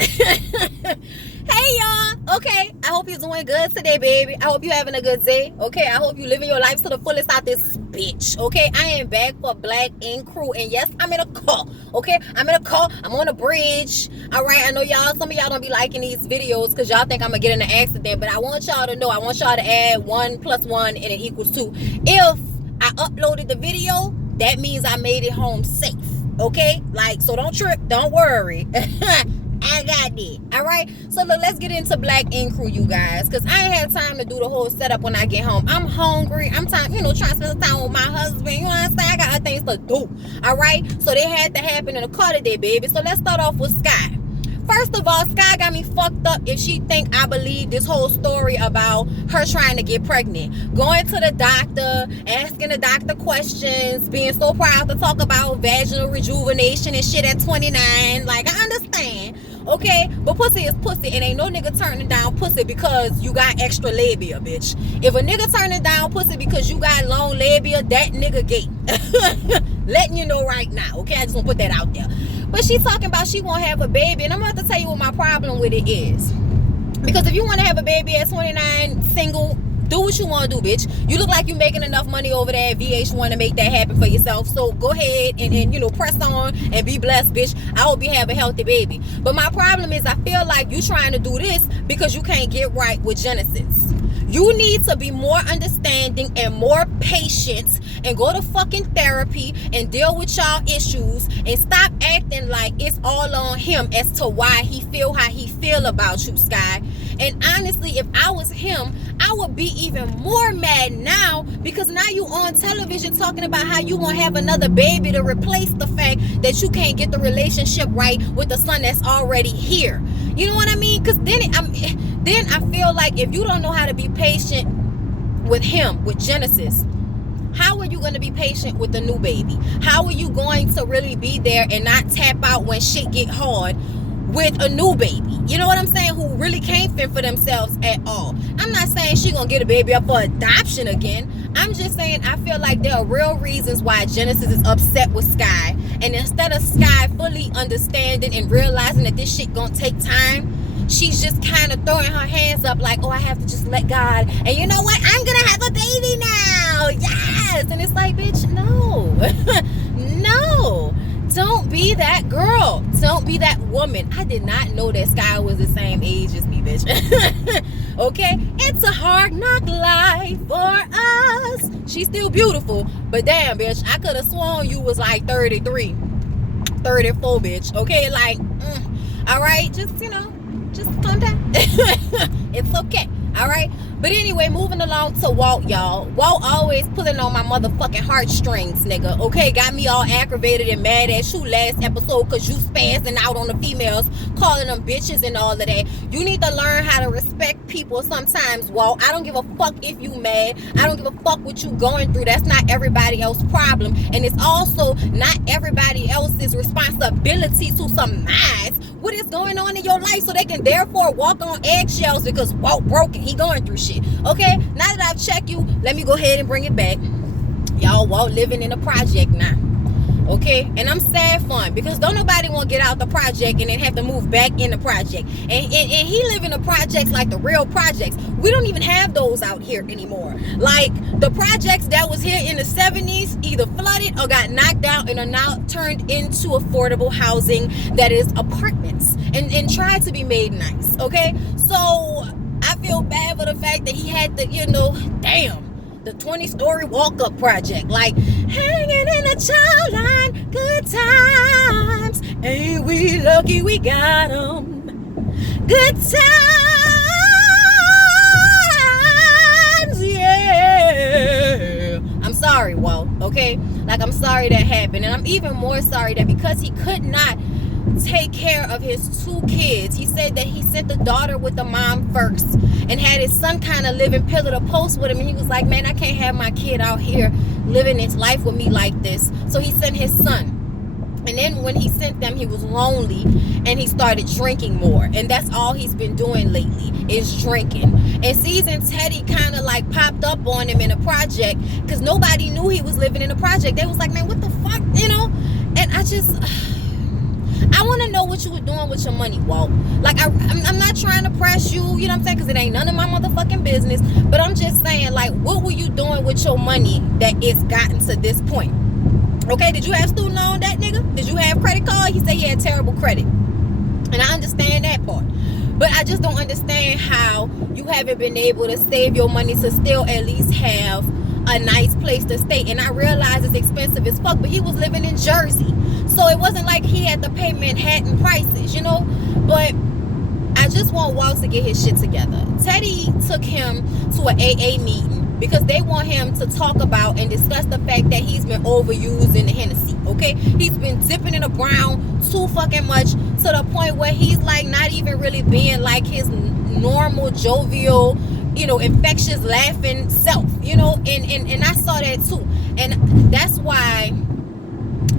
Hey y'all. Okay, I hope you're doing good today, baby. I hope you're having a good day. Okay, I hope you're living your life to the fullest out this bitch. Okay, I am back for Black Ink Crew, and yes, I'm in a car. Okay, I'm in a car. I'm on a bridge. All right, I know y'all. Some of y'all don't be liking these videos because y'all think I'm gonna get in an accident, but I want y'all to know. I want y'all to add 1 + 1 and it equals 2. If I uploaded the video, that means I made it home safe. Okay, like, so don't trip, don't worry. I got it. All right. So look, let's get into Black Ink Crew, you guys, because I ain't had time to do the whole setup when I get home. I'm hungry. I'm trying to spend time with my husband. You know what I'm saying? I got other things to do. All right. So they had to happen in the car today, baby. So let's start off with Sky. First of all, Sky got me fucked up if she think I believe this whole story about her trying to get pregnant. Going to the doctor, asking the doctor questions, being so proud to talk about vaginal rejuvenation and shit at 29. Like, I understand. Okay, but pussy is pussy, and ain't no nigga turning down pussy because you got extra labia, bitch. If a nigga turning down pussy because you got long labia, that nigga gay. Letting you know right now, okay? I just want to put that out there. But she talking about she won't have a baby, and I'm about to tell you what my problem with it is. Because if you want to have a baby at 29, single, do what you want to do, bitch. You look like you're making enough money over there at VH1 to make that happen for yourself. So go ahead and press on and be blessed, bitch. I hope you have a healthy baby. But my problem is I feel like you trying to do this because you can't get right with Genesis. You need to be more understanding and more patient and go to fucking therapy and deal with y'all issues and stop acting like it's all on him as to why he feel how he feel about you, Sky. And honestly, if I was him, I would be even more mad now because now you on television talking about how you won't have another baby to replace the fact that you can't get the relationship right with the son that's already here. You know what I mean? Because then I feel like if you don't know how to be patient with him, with Genesis, how are you going to be patient with the new baby? How are you going to really be there and not tap out when shit get hard with a new baby? You know what I'm saying? Who really can't fend for themselves at all. I'm not saying she gonna get a baby up for adoption again. I'm just saying I feel like there are real reasons why Genesis is upset with Sky. And instead of Sky fully understanding and realizing that this shit gonna take time, she's just kind of throwing her hands up like, oh, I have to just let God. And you know what? I'm gonna have a baby now. Yes. And it's like, bitch, no. No. Don't be that girl. Don't be that woman. I did not know that Sky was the same age as me, bitch. Okay? It's a hard knock life for us. She's still beautiful, but damn, bitch, I could have sworn you was like 33, 34, bitch. Okay? Like, all right? Just calm down. It's okay. All right. But anyway, moving along to Walt, y'all. Walt always pulling on my motherfucking heartstrings, nigga. Okay, got me all aggravated and mad at you last episode because you spazzing out on the females, calling them bitches and all of that. You need to learn how to respect people sometimes, Walt. I don't give a fuck if you mad. I don't give a fuck what you going through. That's not everybody else's problem. And it's also not everybody else's responsibility to surmise what is going on in your life so they can therefore walk on eggshells because Walt broken. He going through shit. Okay, now that I've checked you, let me go ahead and bring it back. Y'all, Walt living in a project now. Okay, and I'm sad for him because don't nobody want to get out the project and then have to move back in the project. And he live in the projects like the real projects. We don't even have those out here anymore. Like the projects that was here in the 70s either flooded or got knocked out and are now turned into affordable housing that is apartments and tried to be made nice. Okay, so I feel bad for the fact that he had to, the 20-story walk-up project. Like, hanging in a child line, good times. Ain't we lucky we got them? Good times, yeah. I'm sorry, Walt, okay? Like, I'm sorry that happened. And I'm even more sorry that because he could not take care of his 2 kids. He said that he sent the daughter with the mom first and had his son kind of living pillar to post with him, and he was like, man, I can't have my kid out here living his life with me like this. So he sent his son. And then when he sent them, he was lonely and he started drinking more. And that's all he's been doing lately is drinking. And Season Teddy kind of like popped up on him in a project because nobody knew he was living in a project. They was like, man, what the fuck, And I want to know what you were doing with your money, Walt. Like, I'm not trying to press you, you know what I'm saying? Because it ain't none of my motherfucking business. But I'm just saying, like, what were you doing with your money that it's gotten to this point? Okay, did you have student loan, that nigga? Did you have credit card? He said he had terrible credit. And I understand that part. But I just don't understand how you haven't been able to save your money to still at least have a nice place to stay. And I realize it's expensive as fuck, but he was living in Jersey. So it wasn't like he had to pay Manhattan prices, you know? But I just want Walt to get his shit together. Teddy took him to an AA meeting because they want him to talk about and discuss the fact that he's been overused in the Hennessy, okay? He's been dipping in the brown too fucking much to the point where he's like not even really being like his normal, jovial, you know, infectious, laughing self, you know? And I saw that too. And that's why,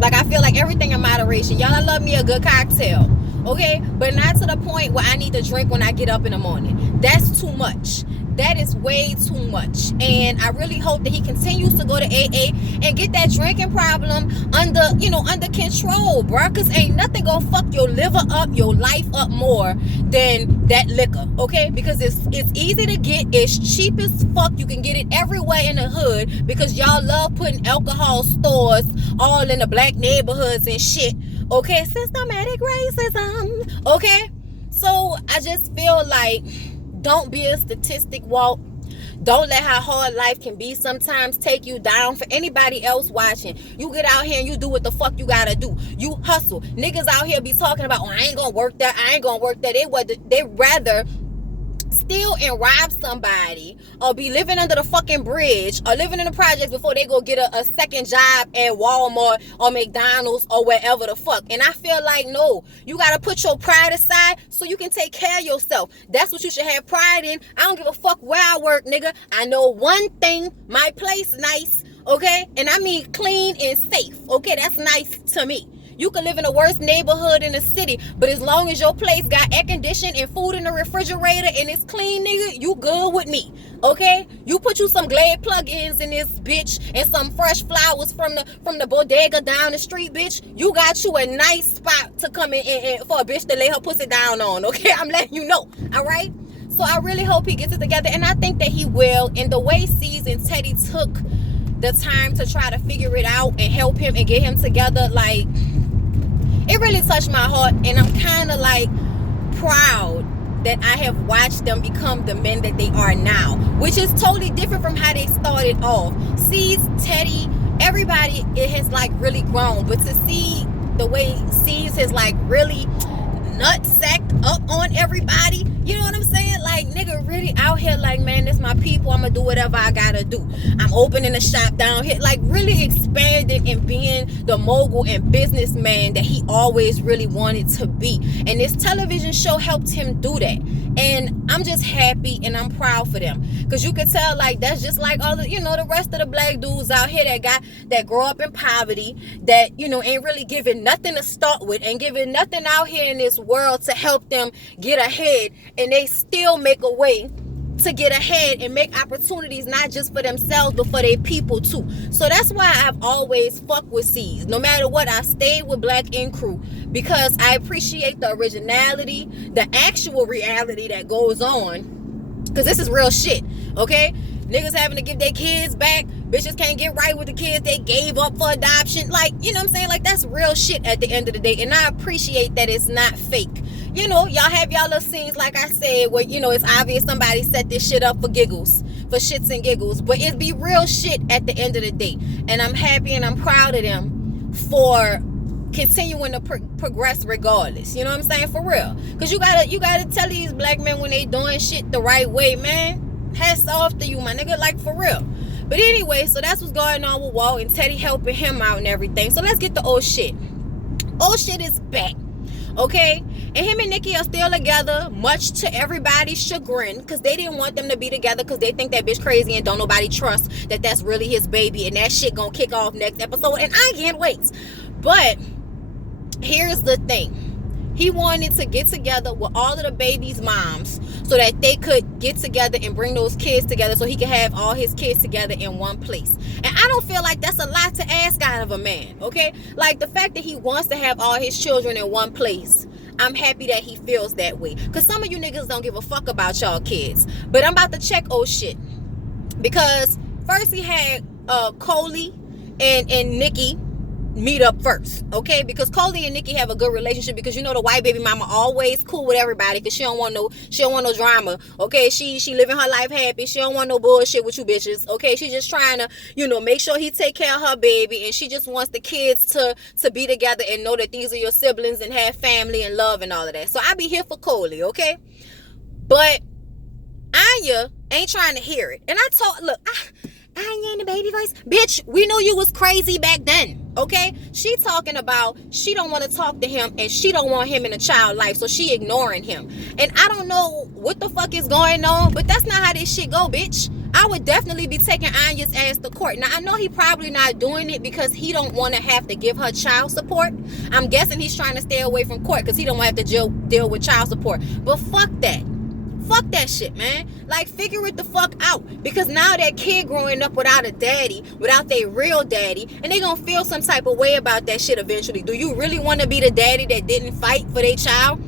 like, I feel like everything in moderation. Y'all, I love me a good cocktail, okay? But not to the point where I need to drink when I get up in the morning. That's too much. That is way too much. And I really hope that he continues to go to AA and get that drinking problem under control, bro. Because ain't nothing gonna fuck your liver up, your life up more than that liquor, okay? Because it's easy to get, it's cheap as fuck. You can get it everywhere in the hood because y'all love putting alcohol stores all in the black neighborhoods and shit, okay? Systematic racism, okay? So I just feel like, don't be a statistic, Walt. Don't let how hard life can be sometimes take you down. For anybody else watching, you get out here and you do what the fuck you gotta do. You hustle. Niggas out here be talking about, oh, I ain't gonna work that, I ain't gonna work that. They rather steal and rob somebody or be living under the fucking bridge or living in the projects before they go get a second job at Walmart or McDonald's or wherever the fuck. And I feel like, no, you gotta put your pride aside so you can take care of yourself. That's what you should have pride in. I don't give a fuck where I work, nigga. I know one thing, my place nice, okay? And I mean clean and safe, okay? That's nice to me. You can live in the worst neighborhood in the city, but as long as your place got air conditioning and food in the refrigerator and it's clean, nigga, you good with me, okay? You put you some Glade plug-ins in this bitch and some fresh flowers from the bodega down the street, bitch. You got you a nice spot to come in for a bitch to lay her pussy down on, okay? I'm letting you know, all right? So I really hope he gets it together, and I think that he will. And the way Cease and Teddy took the time to try to figure it out and help him and get him together, like, it really touched my heart, and I'm kind of like proud that I have watched them become the men that they are now, which is totally different from how they started off. Cease, Teddy, everybody, it has like really grown, but to see the way Cease has like really nutsacked up on everybody, you know what I'm saying? Like, nigga really out here like, man, this my people, I'm gonna do whatever I gotta do. I'm opening a shop down here, like really expanding and being the mogul and businessman that he always really wanted to be. And this television show helped him do that. And I'm just happy and I'm proud for them. Because you can tell, like, that's just like all the, you know, the rest of the black dudes out here that grow up in poverty, that, you know, ain't really giving nothing to start with, and giving nothing out here in this world to help them get ahead. And they still make a way to get ahead and make opportunities, not just for themselves, but for their people too. So that's why I've always fucked with Cease. No matter what, I stayed with Black Ink Crew because I appreciate the originality, the actual reality that goes on. Because this is real shit, okay? Niggas having to give their kids back. Bitches can't get right with the kids they gave up for adoption. Like, you know what I'm saying? Like, that's real shit at the end of the day. And I appreciate that it's not fake. You know, y'all have y'all little scenes, like I said, where, you know, it's obvious somebody set this shit up for giggles, for shits and giggles. But it be real shit at the end of the day. And I'm happy and I'm proud of them for continuing to progress regardless. You know what I'm saying? For real. Because you gotta tell these black men when they doing shit the right way, man. Hats off to you, my nigga. Like, for real. But anyway, so that's what's going on with Walt and Teddy helping him out and everything. So let's get the old shit. Old shit is back. Okay? And him and Nikki are still together, much to everybody's chagrin, because they didn't want them to be together because they think that bitch crazy and don't nobody trust that that's really his baby, and that shit gonna kick off next episode, and I can't wait. But here's the thing. He wanted to get together with all of the babies' moms so that they could get together and bring those kids together so he could have all his kids together in one place. And I don't feel like that's a lot to ask out of a man, okay? Like, the fact that he wants to have all his children in one place, I'm happy that he feels that way. Because some of you niggas don't give a fuck about y'all kids. But I'm about to check old shit. Because first he had Coley and Nikki meet up first, okay? Because Coley and Nikki have a good relationship, because you know the white baby mama always cool with everybody because she don't want no drama, okay? She living her life happy. She don't want no bullshit with you bitches, okay? She just trying to, make sure he take care of her baby, and she just wants the kids to be together and know that these are your siblings and have family and love and all of that. So I be here for Coley, okay? But Anya ain't trying to hear it. And I told, look, Anya in the baby voice, bitch, we knew you was crazy back then, okay? She talking about she don't want to talk to him and she don't want him in a child life, so she ignoring him. And I don't know what the fuck is going on, but that's not how this shit go, bitch. I would definitely be taking Anya's ass to court. Now, I know he probably not doing it because he don't want to have to give her child support. I'm guessing he's trying to stay away from court because he don't want to have to deal with child support. But fuck that. Fuck that shit, man. Like, figure it the fuck out. Because now that kid growing up without a daddy, without their real daddy, and they gonna feel some type of way about that shit eventually. Do you really want to be the daddy that didn't fight for their child?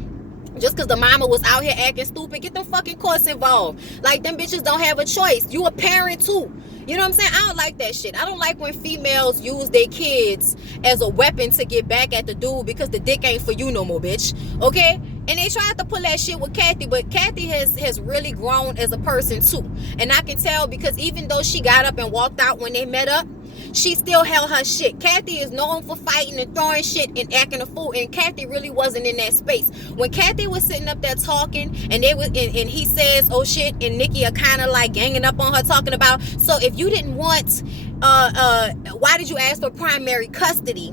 Just because the mama was out here acting stupid? Get them fucking courts involved. Like, them bitches don't have a choice. You a parent too. You know what I'm saying? I don't like that shit. I don't like when females use their kids as a weapon to get back at the dude because the dick ain't for you no more, bitch. Okay? And they tried to pull that shit with Kathy, but Kathy has really grown as a person too. And I can tell because even though she got up and walked out when they met up, she still held her shit. Kathy is known for fighting and throwing shit and acting a fool, and Kathy really wasn't in that space. When Kathy was sitting up there talking, and he says, "Oh shit," and Nikki are kind of like ganging up on her, talking about, so if you didn't want, why did you ask for primary custody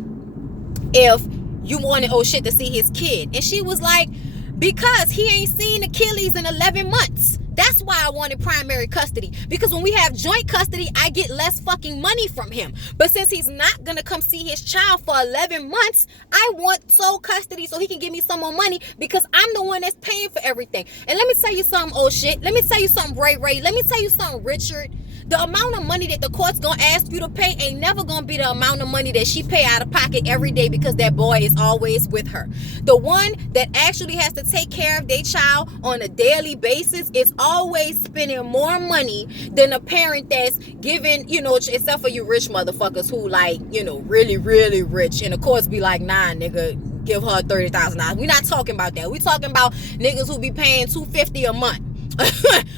if you wanted oh shit to see his kid? And she was like, because he ain't seen Achilles in 11 months. That's why I wanted primary custody. Because when we have joint custody, I get less fucking money from him. But since he's not going to come see his child for 11 months, I want sole custody so he can give me some more money because I'm the one that's paying for everything. And let me tell you something, oh shit. Let me tell you something, Ray. Let me tell you something, Richard. The amount of money that the court's gonna ask you to pay ain't never gonna be the amount of money that she pay out of pocket every day because that boy is always with her. The one that actually has to take care of their child on a daily basis is always spending more money than a parent that's giving, except for you rich motherfuckers who like, really, really rich. And of course be like, nah, nigga, give her $30,000. We're not talking about that. We're talking about niggas who be paying $250 a month.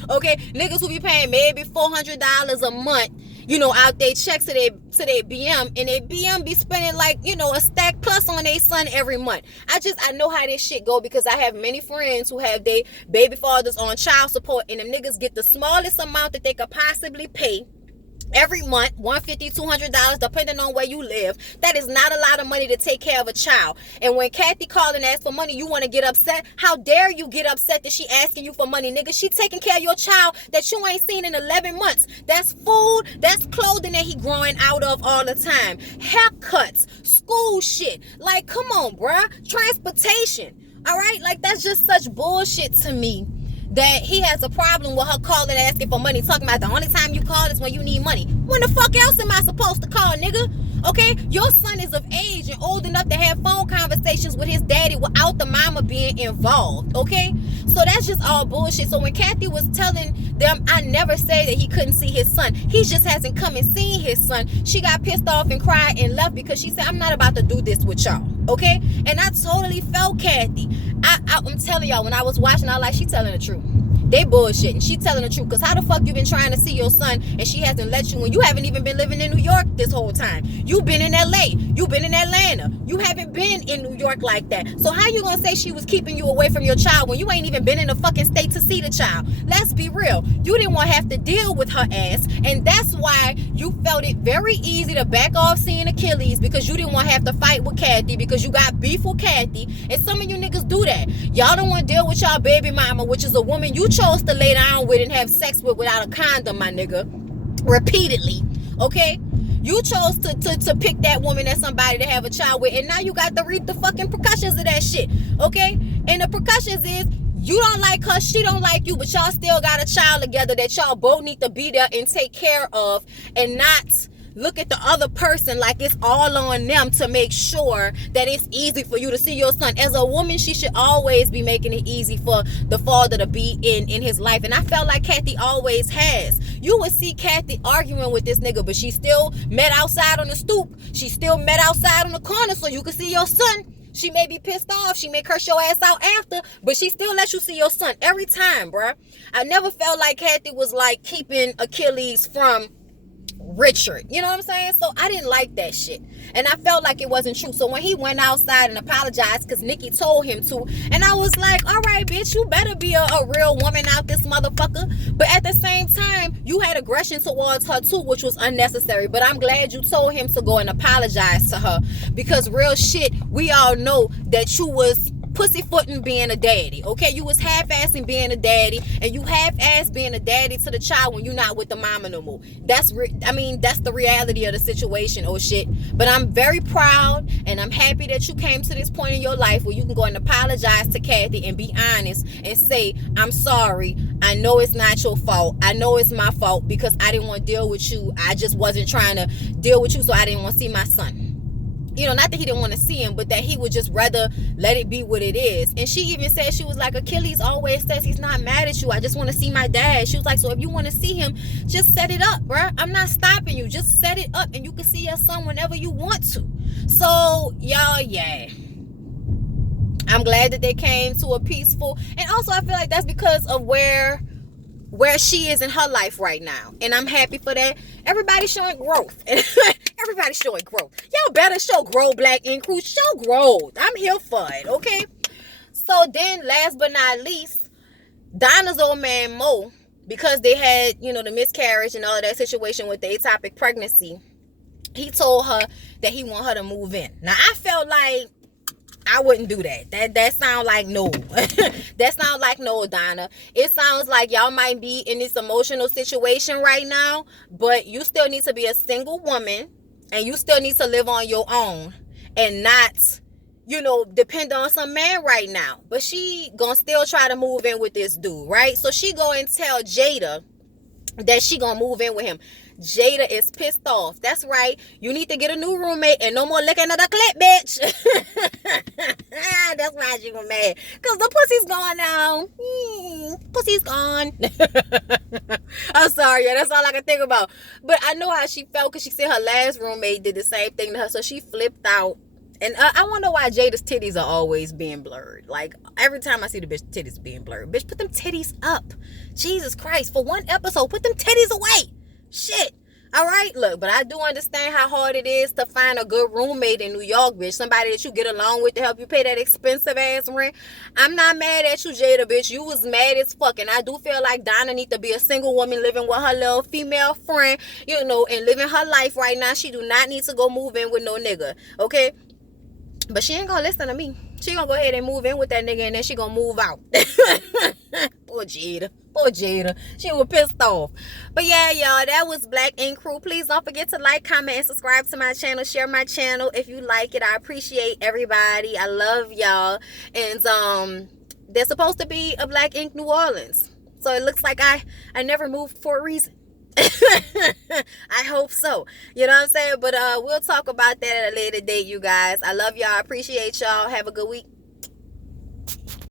Okay, niggas who be paying maybe $400 a month, out their checks to their BM, and their BM be spending like, a stack plus on their son every month. I know how this shit go because I have many friends who have their baby fathers on child support, and them niggas get the smallest amount that they could possibly pay every month, $150, $200, depending on where you live. That is not a lot of money to take care of a child. And when Kathy called and asked for money, you want to get upset? How dare you get upset that she asking you for money, nigga? She taking care of your child that you ain't seen in 11 months. That's food, that's clothing that he growing out of all the time. Haircuts, school shit. Like, come on, bruh. Transportation. All right? Like, that's just such bullshit to me. That he has a problem with her calling asking for money, talking about the only time you call is when you need money. When the fuck else am I supposed to call, nigga? Okay, your son is of age and old enough to have phone conversations with his daddy without the mama being involved, okay? So that's just all bullshit. So when Kathy was telling them, I never said that he couldn't see his son, he just hasn't come and seen his son, she got pissed off and cried and left because she said, I'm not about to do this with y'all, okay? And I totally felt Kathy. I'm telling y'all, when I was watching, I was like, she telling the truth. They bullshitting. She telling the truth. Because how the fuck you been trying to see your son and she hasn't let you when you haven't even been living in New York this whole time? You been in LA. You been in Atlanta. You haven't been in New York like that. So how you gonna say she was keeping you away from your child when you ain't even been in a fucking state to see the child? Let's be real. You didn't want to have to deal with her ass. And that's why you felt it very easy to back off seeing Achilles, because you didn't want to have to fight with Kathy because you got beef with Kathy. And some of you niggas do that. Y'all don't want to deal with y'all baby mama, which is a woman you chose to lay down with and have sex with without a condom, my nigga, repeatedly, okay? You chose to pick that woman as somebody to have a child with, and now you got to reap the fucking repercussions of that shit, okay? And the repercussions is, you don't like her, she don't like you, but y'all still got a child together that y'all both need to be there and take care of, and not look at the other person like it's all on them to make sure that it's easy for you to see your son. As a woman, she should always be making it easy for the father to be in his life. And I felt like Kathy always has. You would see Kathy arguing with this nigga, but she still met outside on the stoop. She still met outside on the corner so you could see your son. She may be pissed off. She may curse your ass out after, but she still lets you see your son every time, bruh. I never felt like Kathy was like keeping Achilles from Richard, you know what I'm saying? So I didn't like that shit, and I felt like it wasn't true. So when he went outside and apologized because Nikki told him to, and I was like, all right, bitch, you better be a real woman out this motherfucker. But at the same time, you had aggression towards her too, which was unnecessary. But I'm glad you told him to go and apologize to her, because real shit, we all know that you was pussyfooting being a daddy, okay? You was half-assing being a daddy, and you half-ass being a daddy to the child when you're not with the mama no more. That's the reality of the situation, oh shit. But I'm very proud, and I'm happy that you came to this point in your life where you can go and apologize to Kathy and be honest and say, I'm sorry, I know it's not your fault, I know it's my fault, because I didn't want to deal with you. I just wasn't trying to deal with you, so I didn't want to see my son. You know, not that he didn't want to see him, but that he would just rather let it be what it is. And she even said, she was like, Achilles always says he's not mad at you. I just want to see my dad. She was like, so if you want to see him, just set it up, bruh. I'm not stopping you. Just set it up and you can see your son whenever you want to. So, y'all, yeah. I'm glad that they came to a peaceful, and also I feel like that's because of where she is in her life right now, and I'm happy for that. Everybody's showing growth. Everybody's showing growth. Y'all better show growth, Black Ink Crew. Show growth. I'm here for it, okay? So then, last but not least, Donna's old man Mo, because they had, you know, the miscarriage and all of that situation with the ectopic pregnancy, he told her that he want her to move in. Now, I felt like I wouldn't do that. That sounds like no. That sounds like no, Donna. It sounds like y'all might be in this emotional situation right now, but you still need to be a single woman, and you still need to live on your own and not, you know, depend on some man right now. But she gonna still try to move in with this dude, right? So she go and tell Jada that she gonna move in with him. Jada is pissed off. That's right. You need to get a new roommate and no more licking of the clip, bitch. That's why she was mad. Because the pussy's gone now. Pussy's gone. I'm sorry. Yeah, that's all I can think about. But I know how she felt because she said her last roommate did the same thing to her. So she flipped out. And I wonder why Jada's titties are always being blurred. Like, every time I see the bitch titties being blurred. Bitch, put them titties up. Jesus Christ. For one episode, put them titties away. Shit. All right, look, but I do understand how hard it is to find a good roommate in New York, bitch. Somebody that you get along with to help you pay that expensive ass rent. I'm not mad at you, Jada, bitch. You was mad as fuck. And I do feel like Donna need to be a single woman living with her little female friend, you know, and living her life right now. She do not need to go move in with no nigga, okay? But she ain't gonna listen to me. She gonna go ahead and move in with that nigga, and then she gonna move out. Poor Jada. Poor Jada. She was pissed off. But yeah, y'all, that was Black Ink Crew. Please don't forget to like, comment, and subscribe to my channel. Share my channel if you like it. I appreciate everybody. I love y'all. And there's supposed to be a Black Ink New Orleans. So it looks like I never moved for a reason. I hope so. You know what I'm saying? But we'll talk about that at a later date, you guys. I love y'all. I appreciate y'all. Have a good week.